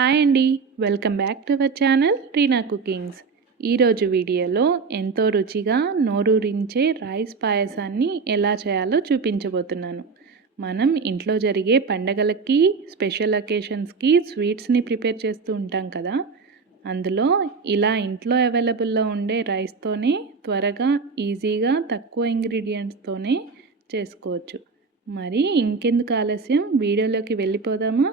Hi అండి. Welcome back to our channel Reena cookings. ఈరోజు వీడియోలో ఎంతో రుచిగా నోరూరించే రైస్ పాయసాన్ని ఎలా చేయాలో చూపించబోతున్నాను. మనం ఇంట్లో జరిగే పండగలకి స్పెషల్ అకేషన్స్కి స్వీట్స్ని ప్రిపేర్ చేస్తూ ఉంటాం కదా. అందులో ఇలా ఇంట్లో అవైలబుల్లో ఉండే రైస్తోనే త్వరగా ఈజీగా తక్కువ ఇంగ్రీడియంట్స్తోనే చేసుకోవచ్చు. మరి ఇంకెందుకు ఆలస్యం? వీడియోలోకి వెళ్ళిపోదామా?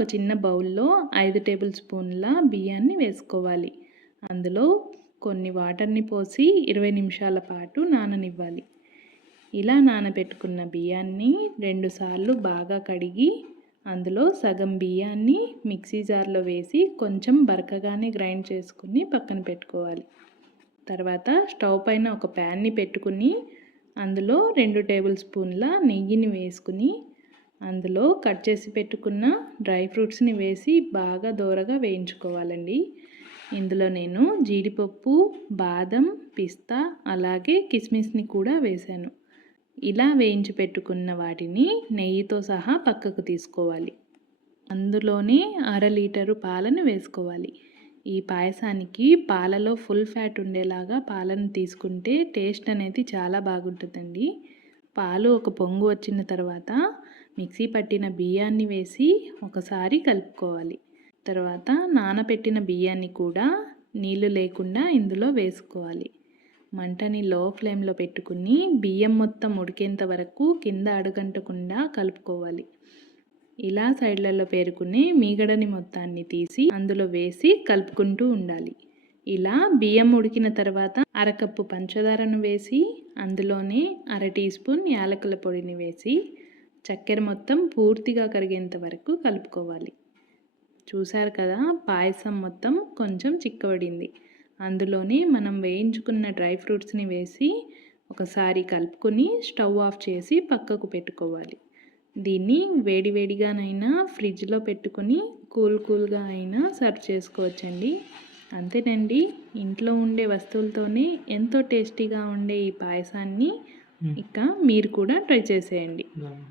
ఒక చిన్న బౌల్లో ఐదు టేబుల్ స్పూన్ల బియ్యాన్ని వేసుకోవాలి. అందులో కొన్ని వాటర్ని పోసి ఇరవై నిమిషాల పాటు నాననివ్వాలి. ఇలా నానబెట్టుకున్న బియ్యాన్ని రెండుసార్లు బాగా కడిగి అందులో సగం బియ్యాన్ని మిక్సీ జార్లో వేసి కొంచెం బరకగానే గ్రైండ్ చేసుకుని పక్కన పెట్టుకోవాలి. తర్వాత స్టవ్ పైన ఒక ప్యాన్ని పెట్టుకుని అందులో రెండు టేబుల్ స్పూన్ల నెయ్యిని వేసుకుని అందులో కట్ చేసి పెట్టుకున్న డ్రై ఫ్రూట్స్ని వేసి బాగా దోరగా వేయించుకోవాలండి. ఇందులో నేను జీడిపప్పు బాదం పిస్తా అలాగే కిస్మిస్ని కూడా వేశాను. ఇలా వేయించి పెట్టుకున్న వాటిని నెయ్యితో సహా పక్కకు తీసుకోవాలి. అందులోనే అర లీటరు పాలను వేసుకోవాలి. ఈ పాయసానికి పాలలో ఫుల్ ఫ్యాట్ ఉండేలాగా పాలను తీసుకుంటే టేస్ట్ అనేది చాలా బాగుంటుందండి. పాలు ఒక పొంగు వచ్చిన తర్వాత మిక్సీ పట్టిన బియ్యాన్ని వేసి ఒకసారి కలుపుకోవాలి. తర్వాత నానబెట్టిన బియ్యాన్ని కూడా నీళ్ళు లేకుండా ఇందులో వేసుకోవాలి. మంటని లో ఫ్లేమ్లో పెట్టుకుని బియ్యం మొత్తం ఉడికేంత వరకు కింద అడుగంటకుండా కలుపుకోవాలి. ఇలా సైడ్లలో పేరుకుని మీగడని మొత్తాన్ని తీసి అందులో వేసి కలుపుకుంటూ ఉండాలి. ఇలా బియ్యం ఉడికిన తర్వాత అరకప్పు పంచదారను వేసి అందులోనే అర టీ స్పూన్ యాలకుల పొడిని వేసి చక్కెర మొత్తం పూర్తిగా కరిగేంత వరకు కలుపుకోవాలి. చూశారు కదా పాయసం మొత్తం కొంచెం చిక్కబడింది. అందులోనే మనం వేయించుకున్న డ్రై ఫ్రూట్స్ని వేసి ఒకసారి కలుపుకొని స్టవ్ ఆఫ్ చేసి పక్కకు పెట్టుకోవాలి. దీన్ని వేడివేడిగానైనా ఫ్రిడ్జ్లో పెట్టుకొని కూల్ కూల్గా అయినా సర్వ్ చేసుకోవచ్చండి. అంతేనండి ఇంట్లో ఉండే వస్తువులతోనే ఎంతో టేస్టీగా ఉండే ఈ పాయసాన్ని ఇక మీరు కూడా ట్రై చేసేయండి.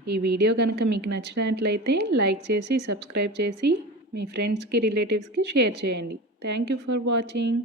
ఈ వీడియో కనుక మీకు నచ్చినట్లయితే లైక్ చేసి సబ్స్క్రైబ్ చేసి మీ ఫ్రెండ్స్కి రిలేటివ్స్కి షేర్ చేయండి. Thank you for watching.